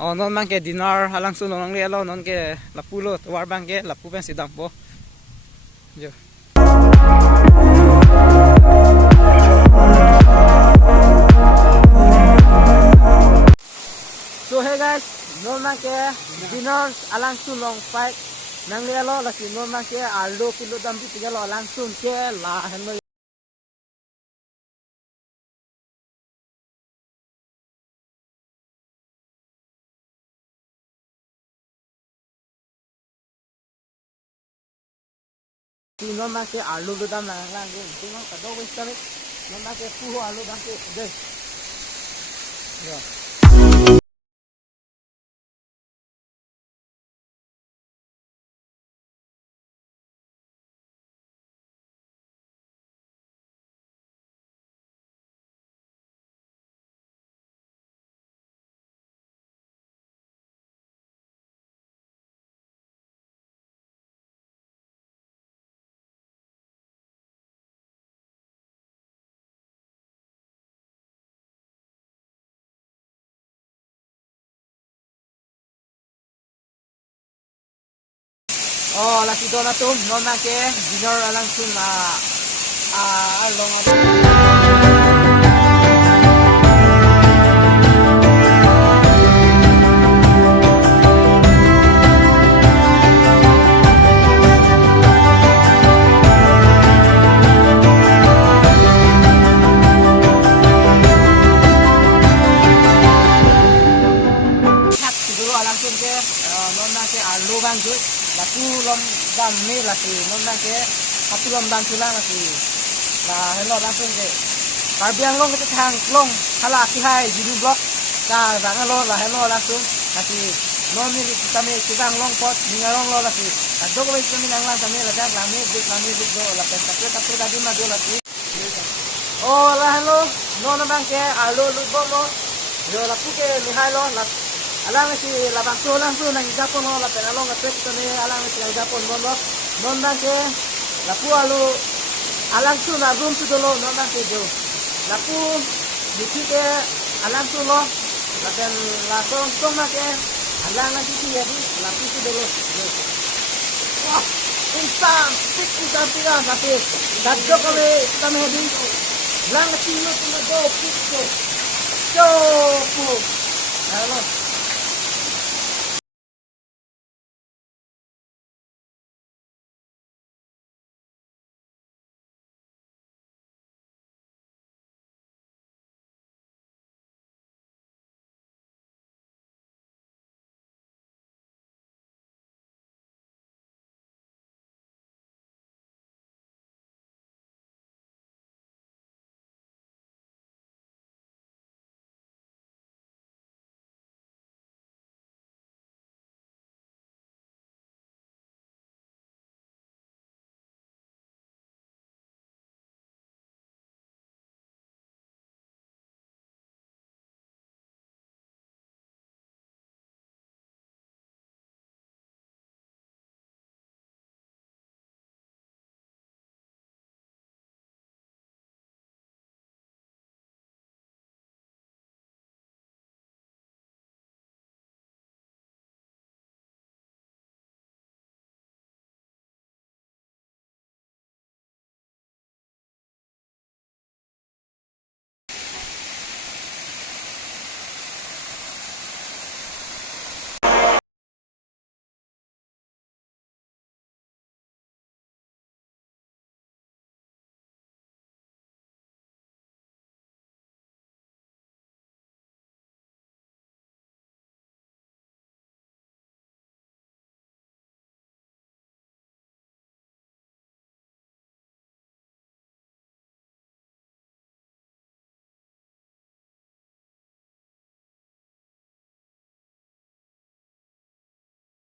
Oh non mang ke dinar halang sun nong le lo non ke lapulo war bang ke lapu pen sidang po jo. So hey guys, non mang ke dinar alang sun nong fight nang le lo la si non mang ke aldo kilo dam bi tiga lo alang sun ke la hen lo si non mang ke aldo lo dam lang lang ke si non ka do wis tare non mang ke pu aldo dam ke de yo. Oh, la si dona tum non mang ke dinar alang sun along siguro alang sun ke non mang ke alu bang tu laku lom dam ni laki non mang ke api lom dam tulang laki la hello langsung ke karbiang long ke thang long hala ki hai jidu block ka bang lo la hello langsung laki non ni kami sidang long pot ningalong lo laki adok wis kami nang lang kami la dak lami dik do la pen tapi tadi ma do laki oh la hello non mang ke alu lu lo yo laku ke ni hai lo la alang si labang tu langsung nang Japon lo la penalong ngepet tu ni alang si Japon bondo non nang ke lapu alu alang tu na room tu dolo non nang ke jo lapu diki ke alang tu lo la pen la tong nang ke alang nang diki ya di lapu tu dolo wah instan tiga tapi daddo kali kami di lang sino tu do pik jo pu halo